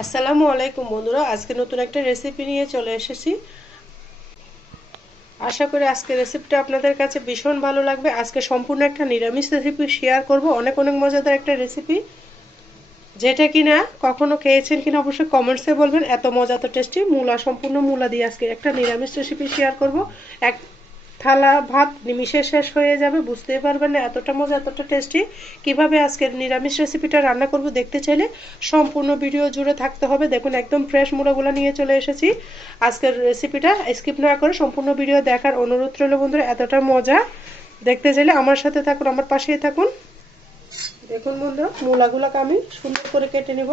আসসালামু আলাইকুম বন্ধুরা, আজকে নতুন একটা রেসিপি নিয়ে চলে এসেছি। আশা করি আজকে রেসিপিটা আপনাদের কাছে ভীষণ ভালো লাগবে। আজকে সম্পূর্ণ একটা নিরামিষ রেসিপি শেয়ার করব, অনেক অনেক মজাদার একটা রেসিপি, যেটা কিনা কখনো খেয়েছেন কিনা অবশ্যই কমেন্টসে বলবেন। এত মজা, তো টেস্টি, সম্পূর্ণ মূলা দিয়ে আজকে একটা নিরামিষ রেসিপি শেয়ার করব। এক থালা ভাত নিমিশে শেষ হয়ে যাবে, বুঝতেই পারবেন না এতটা মজা, এতটা টেস্টি। কিভাবে আজকের নিরামিষ রেসিপিটা রান্না করব দেখতে চাইলে সম্পূর্ণ ভিডিও জুড়ে থাকতে হবে। দেখুন, একদম ফ্রেশ মূলাগুলো নিয়ে চলে এসেছি। আজকের রেসিপিটা স্কিপ না করে সম্পূর্ণ ভিডিও দেখার অনুরোধ রইল বন্ধুরা। এতটা মজা, দেখতে চাইলে আমার সাথে থাকুন, আমার পাশেই থাকুন। দেখুন বন্ধুরা, মূলাগুলোকে আমি সুন্দর করে কেটে নিব।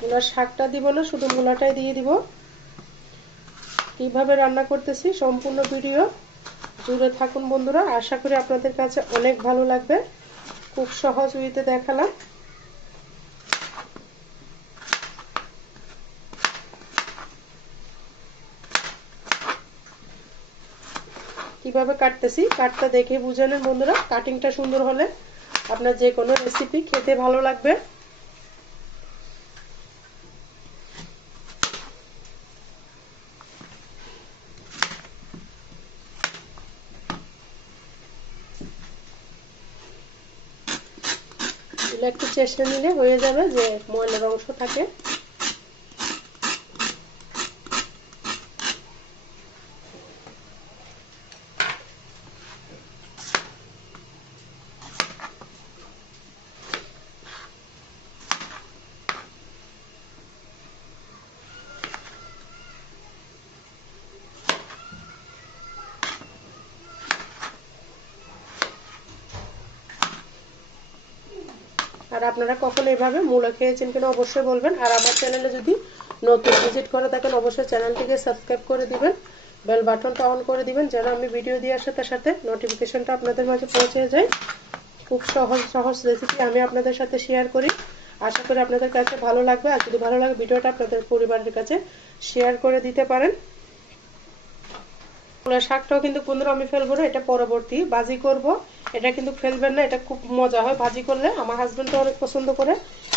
মূলার শাকটা দিব না, শুধু মূলাটাই দিয়ে দিব। কিভাবে রান্না করতেছি সম্পূর্ণ ভিডিও জুড়ে থাকুন বন্ধুরা, আশা করি আপনাদের কাছে অনেক ভালো লাগবে। খুব সহজ ওয়েতে দেখালাম। কিভাবে কাটতেছি কাটটা দেখে বুঝে নেন বন্ধুরা। কাটিংটা সুন্দর হলে আপনার যে কোনো রেসিপি খেতে ভালো লাগবে। একটু চেষ্টা নিলে হয়ে যাবে, যে ময়লার অংশ থাকে। আর আপনারা কখন এভাবে মূলা খেয়েছেন কিনা অবশ্যই বলবেন। আর আমার চ্যানেলে যদি নতুন ভিজিট করে থাকেন অবশ্যই চ্যানেলটিকে সাবস্ক্রাইব করে দিবেন, বেল বাটনটা অন করে দিবেন, যেন আমি ভিডিও দেওয়ার সাথে সাথে নোটিফিকেশনটা আপনাদের মাঝে পৌঁছে যায়। খুব সহজ সহজ রেসিপি আমি আপনাদের সাথে শেয়ার করি, আশা করি আপনাদের কাছে ভালো লাগবে। আর যদি ভালো লাগে ভিডিওটা আপনাদের পরিবারের কাছে শেয়ার করে দিতে পারেন। মূলার শাকটাও কিন্তু বন্ধুরা আমি ফেলবো না, এটা পরবর্তী ভাজি করব। এটা কিন্তু ফেলবেন না, এটা খুব মজা হয় ভাজি করলে। আমার হাজবেন্ডও অনেক পছন্দ করে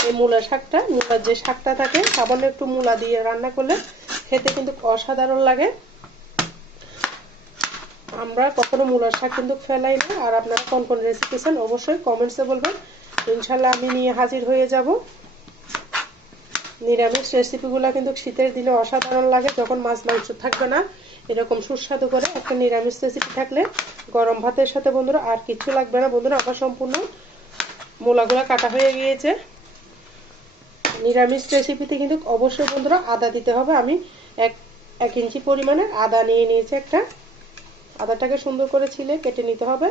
এই মূলার শাকটা। মূলার যে শাকটা থাকে সামান্য একটু মূলা দিয়ে রান্না করলে খেতে কিন্তু অসাধারণ লাগে। আমরা কখনো মূলার শাক কিন্তু ফেলাই না। আর আপনারা কোন কোন রেসিপি চান অবশ্যই কমেন্টসে বলবেন, ইনশাল্লাহ আমি নিয়ে হাজির হয়ে যাব। নিরামিষ রেসিপিগুলো কিন্তু শীতের দিনে অসাধারণ লাগে, যখন মাছ মাংস থাকবে না। এরকম সুস্বাদু করে একটা নিরামিষ রেসিপি থাকলে গরম ভাতের সাথে বন্ধুরা আর কিছু লাগবে না। বন্ধুরা, আমার সম্পূর্ণ মূলাগুলা কাটা হয়ে গিয়েছে। নিরামিষ রেসিপিতে কিন্তু অবশ্যই বন্ধুরা আদা দিতে হবে। আমি এক ইঞ্চি পরিমাণের আদা নিয়ে নিয়েছি একটা। আদাটাকে সুন্দর করে ছিলে কেটে নিতে হবে।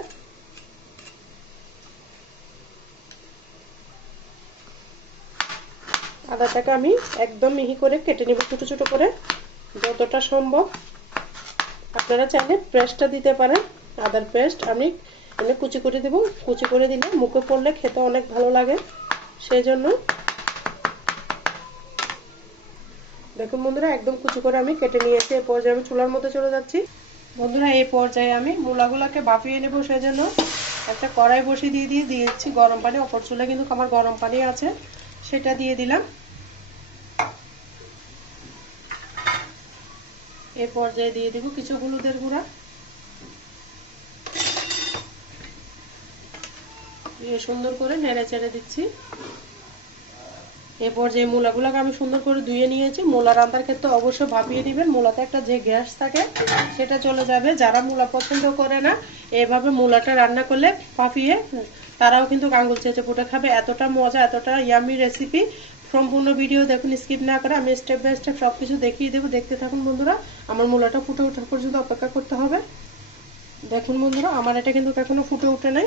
আদাটাকে আমি একদম মিহি করে কেটে নেব, ছোটো ছোটো করে যতটা সম্ভব। আপনারা চাইলে পেস্টটা দিতে পারেন, আদার পেস্ট। আমি এমনি কুচি করে দেবো, কুচি করে দিলে মুখে পড়লে খেতে অনেক ভালো লাগে, সেই জন্য। দেখুন বন্ধুরা, একদম কুচি করে আমি কেটে নিয়েছি। এই পর্যায়ে আমি চুলার মধ্যে চলে যাচ্ছি। বন্ধুরা, এই পর্যায়ে আমি মূলাগুলোকে ভাপিয়ে নেবো, সেই জন্য একটা কড়াই বসিয়ে দিয়েছি গরম পানি। অপর চুলে কিন্তু আমার গরম পানি আছে, সেটা দিয়ে দিলাম। এই পর্যায়ে দিয়ে দিব কিছু হলুদের গুঁড়া, দিয়ে সুন্দর করে নেড়ে চেড়ে দিচ্ছি। এই পর্যায়ে মূলাগুলোকে আমি সুন্দর করে ধুয়ে নিয়েছি। মূলা রান্নার ক্ষেত্রে অবশ্যই ভাপিয়ে দিবেন, মূলাতে একটা যে গ্যাস থাকে সেটা চলে যাবে। যারা মূলা পছন্দ করে না, এভাবে মূলাটা রান্না করলে ভাপিয়ে তারাও কিন্তু আঙুল চেটে পুটে খাবে। এতটা মজা, এতটা ইয়ামি রেসিপি। সম্পূর্ণ ভিডিও দেখুন, স্কিপ না করে। আমি স্টেপ বাই স্টেপ সব কিছু দেখিয়ে দেবো, দেখতে থাকুন বন্ধুরা। আমার মূলাটা ফুটে ওঠা পর্যন্ত অপেক্ষা করতে হবে। দেখুন বন্ধুরা, আমার এটা কিন্তু এখনো ফুটে ওঠে নাই,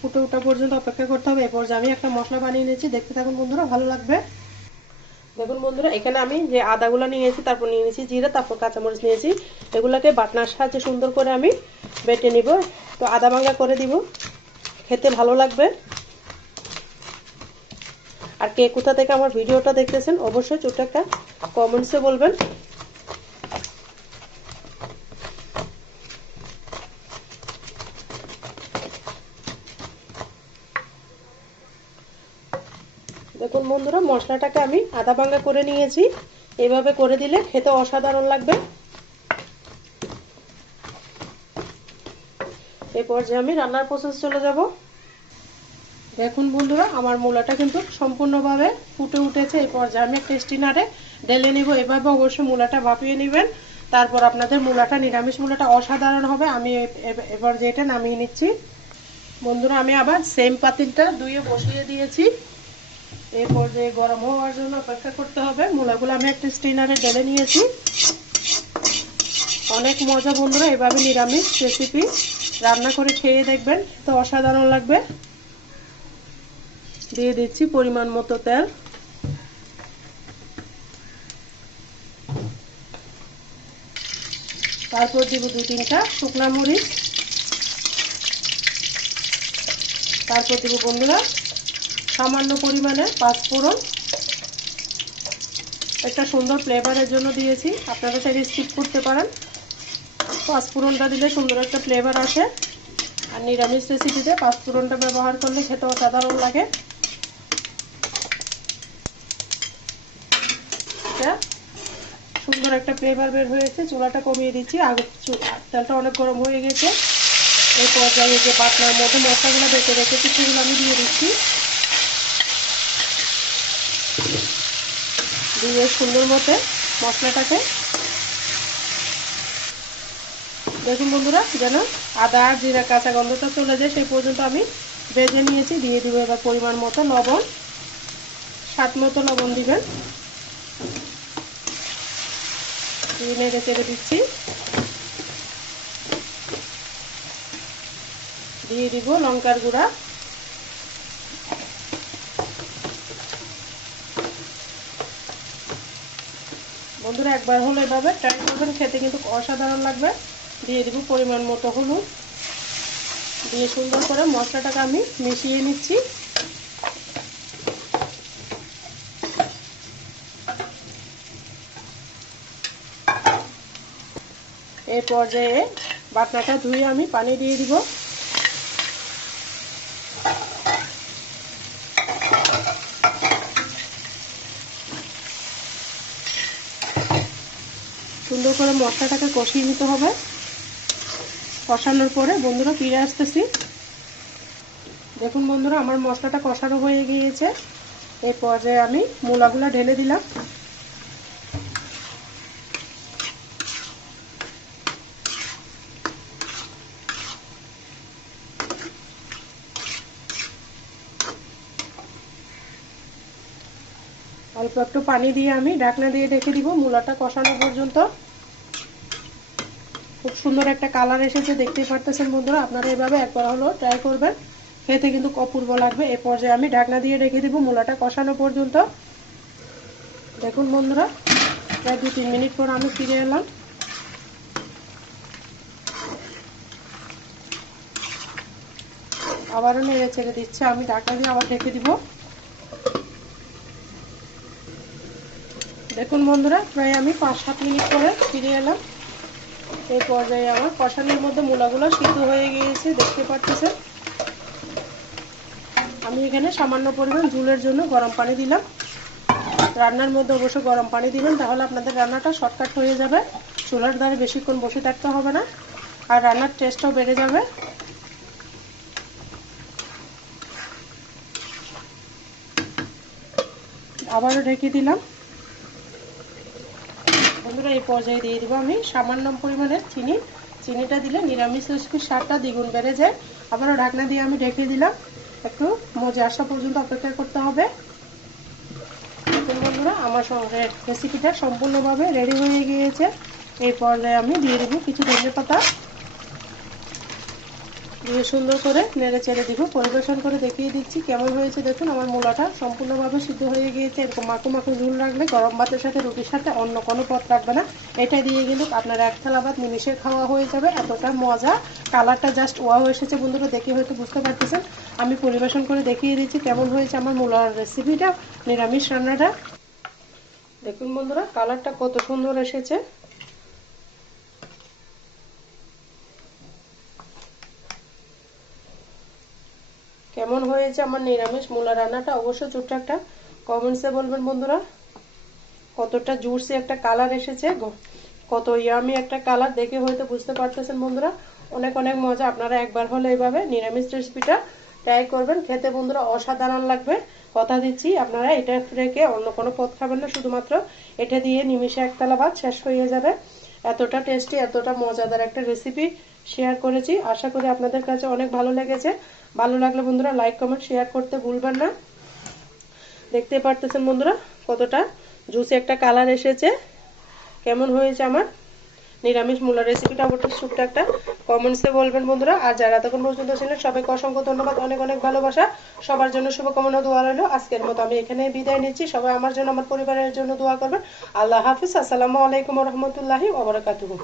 ফুটে ওঠা পর্যন্ত অপেক্ষা করতে হবে। এরপর যে আমি একটা মশলা বানিয়ে নিয়েছি, দেখতে থাকুন বন্ধুরা, ভালো লাগবে। দেখুন বন্ধুরা, এখানে আমি যে আদাগুলো নিয়েছি, তারপর নিয়ে নিয়েছি জিরা, তারপর কাঁচামরিচ নিয়েছি। এগুলোকে বাটনার সাহায্যে সুন্দর করে আমি বেটে নিব। তো আদা ভাঙা করে দিব, খেতে ভালো লাগবে। আর কে কোথা থেকে আমার ভিডিওটা দেখতেছেন অবশ্যই ছোট্ট একটা কমেন্টসে বলবেন। দেখুন বন্ধুরা, মশলাটাকে আমি আধা ভাঙা করে নিয়েছি। এভাবে করে দিলে খেতে অসাধারণ লাগবে। এই পর্যায়ে আমি রান্নার প্রসেস চলে যাব। দেখুন বন্ধুরা, আমার মূলাটা কিন্তু সম্পূর্ণভাবে ফুটে উঠেছে। এই পর্যায়ে আমি একটা স্টিনারে ঢেলে নিব। এভাবে অবশ্যই মূলাটা ভাপিয়ে নেবেন, তারপর আপনাদের মূলাটা, নিরামিষ মূলাটা অসাধারণ হবে। আমি এবার যেটা নামিয়ে নিচ্ছি। বন্ধুরা, আমি আবার সেম পাতিলটা ধুয়ে বসিয়ে দিয়েছি। এই পর্যায়ে গরম হওয়ার জন্য অপেক্ষা করতে হবে। মূলাগুলো আমি একটা স্টিনারে ঢেলে নিয়েছি। অনেক মজা বন্ধুরা, এভাবে নিরামিষ রেসিপি রান্না করে খেয়ে দেখবেন, তো অসাধারণ লাগবে। দিয়ে দিচ্ছি পরিমাণ মতো তেল। তারপর দিব 2-3টা শুকনা মরিচ। তারপর দিব বন্ধুরা সামান্য পরিমাণে 5 ফোড়ন। একটা সুন্দর ফ্লেভারের জন্য দিয়েছি, আপনারা চাইলে স্কিপ করতে পারেন। 5 ফোড়নটা দিলে সুন্দর একটা ফ্লেভার আসে, আর নিরামিষ রেসিপিতে 5 ফোড়নটা ব্যবহার করলে খেতে অসাধারণ লাগে। সুন্দর একটা ফ্লেভার বের হয়েছে। চুলাটা কমিয়ে দিচ্ছি, আগে তেলটা অনেক গরম হয়ে গেছে। এই পর্যায়ে যে বাটনার মধ্যে মশলাগুলো বেটে রেখেছি সেগুলো আমি দিয়ে দিচ্ছি। দিয়ে সুন্দর মতো মশলাটাকে, দেখুন বন্ধুরা, যেন আদা আর জিরা কাঁচা গন্ধটা চলে যায় সেই পর্যন্ত আমি ভেজে নিয়েছি। দিয়ে দিব এবার পরিমাণ মতো লবণ, স্বাদ মতো লবণ দিবেন। দিয়ে নেড়ে চেড়ে দিচ্ছি। দিয়ে দিব লঙ্কার গুঁড়া। বন্ধুরা, একবার হলো এভাবে ট্রাই করবেন, খেতে কিন্তু অসাধারণ লাগবে। দিয়ে দিব পরিমাণ মতো হলুদ। দিয়ে সুন্দর করে মশলাটাকে আমি মিশিয়ে নিচ্ছি। এই পর্যায়ে বাটনাটা ধুয়ে আমি পানি দিয়ে দিব। সুন্দর করে মশলাটাকে কষিয়ে নিতে হবে। কষানোর পরে বন্ধুরা ফিরে আসতেছি। দেখুন বন্ধুরা, আমার মশলাটা কষানো হয়ে গিয়েছে। এই পর্যায়ে আমি মূলাগুলো ঢেলে দিলাম। অল্প একটু পানি দিয়ে আমি ঢাকনা দিয়ে রেখে দিব মূলাটা কষানো পর্যন্ত। খুব সুন্দর একটা কালার এসেছে, দেখতেই পারতেছেন বন্ধুরা। আপনারা এভাবে একবার হলো ট্রাই করবেন, খেতে কিন্তু অপূর্ব লাগবে। এই পর্যায়ে আমি ঢাকনা দিয়ে রেখে দিব মূলাটা কষানো পর্যন্ত। দেখুন বন্ধুরা, প্রায় 2-3 মিনিট পর আমি ফিরে এলাম। আবারও নেড়ে ছেড়ে দিচ্ছে, আমি ঢাকনা দিয়ে আবার ঢেকে দিব। দেখুন বন্ধুরা, প্রায় আমি 5-7 মিনিট পরে ফিরে এলাম। এই পর্যায়ে আমার কষানোর মধ্যে মূলাগুলো সিদ্ধ হয়ে গিয়েছে, দেখতে পাচ্ছেন। আমি এখানে সামান্য পরিমাণ ঝোলের জন্য গরম পানি দিলাম। রান্নার মধ্যে অবশ্যই গরম পানি দিবেন, তাহলে আপনাদের রান্নাটা শর্টকাট হয়ে যাবে। চুলার ধারে বেশিক্ষণ বসে থাকতে হবে না, আর রান্নার টেস্টও বেড়ে যাবে। আবারও ঢেকে দিলাম। বন্ধুরা, এই পর্যায়ে দিয়ে দিব আমি সামান্য পরিমাণের চিনি। চিনিটা দিলে নিরামিষ রেসিপির স্বাদটা দ্বিগুণ বেড়ে যায়। আবারও ঢাকনা দিয়ে আমি ঢেকে দিলাম। একটু মজে আসা পর্যন্ত অপেক্ষা করতে হবে। বন্ধুরা, আমার রেসিপিটা সম্পূর্ণভাবে রেডি হয়ে গিয়েছে। এই পর্যায়ে আমি দিয়ে দেবো কিছু ধনেপাতা। দিয়ে সুন্দর করে নেড়ে চেড়ে দিব। পরিবেশন করে দেখিয়ে দিচ্ছি কেমন হয়েছে। দেখুন, আমার মূলাটা সম্পূর্ণভাবে সিদ্ধ হয়ে গিয়েছে। এরকম মাখো মাখো ঝোল রাখলে গরম ভাতের সাথে, রুটির সাথে অন্য কোনো পদ রাখবে না। এটা দিয়ে কিন্তু আপনার এক থালা ভাত নিমিশে খাওয়া হয়ে যাবে, এতটা মজা। কালারটা জাস্ট ওয়াও এসেছে বন্ধুরা, দেখে হয়তো বুঝতে পারতেছেন। আমি পরিবেশন করে দেখিয়ে দিচ্ছি কেমন হয়েছে আমার মূলার রেসিপিটা, নিরামিষ রান্নাটা। দেখুন বন্ধুরা, কালারটা কত সুন্দর এসেছে। কেমন হয়েছে আমার নিরামিষ মূলা রান্নাটা অবশ্যই ছোট্ট একটা কমেন্টসে বলবেন বন্ধুরা কতটা জুসি একটা কালার এসেছে, কত ইয়ামি একটা কালার, দেখে হয়তো বুঝতে পারতেছেন বন্ধুরা। অনেক অনেক মজা। আপনারা একবার হলে এইভাবে নিরামিষ রেসিপিটা ট্রাই করবেন, খেতে বন্ধুরা অসাধারণ লাগবে। কথা দিচ্ছি আপনারা এটা রেখে অন্য কোনো পদ খাবেন না, শুধুমাত্র এটা দিয়ে নিমিষে একতলা ভাত শেষ হয়ে যাবে। এতটা টেস্টি, এতটা মজাদার একটা রেসিপি শেয়ার করেছি। আশা করি আপনাদের কাছে অনেক ভালো লেগেছে। ভালো লাগলে বন্ধুরা লাইক কমেন্ট শেয়ার করতে ভুলবেন না। দেখতে পারতেছেন বন্ধুরা কতটা জুসি একটা কালার এসেছে। কেমন হয়েছে আমার নিরামিষ মূলা রেসিপিটা অবশ্যই ছোট্ট একটা কমেন্টসে বলবেন বন্ধুরা। আর যারা তখন পর্যন্ত ছিলেন সবাইকে অসংখ্য ধন্যবাদ, অনেক অনেক ভালোবাসা। সবার জন্য শুভকামনা, দোয়া রইল। আজকের মতো আমি এখানে বিদায় নিচ্ছি। সবাই আমার জন্য, আমার পরিবারের জন্য দোয়া করবেন। আল্লাহ হাফিজ। আসসালামু আলাইকুম ওয়া রাহমাতুল্লাহি ওয়া বারাকাতুহু।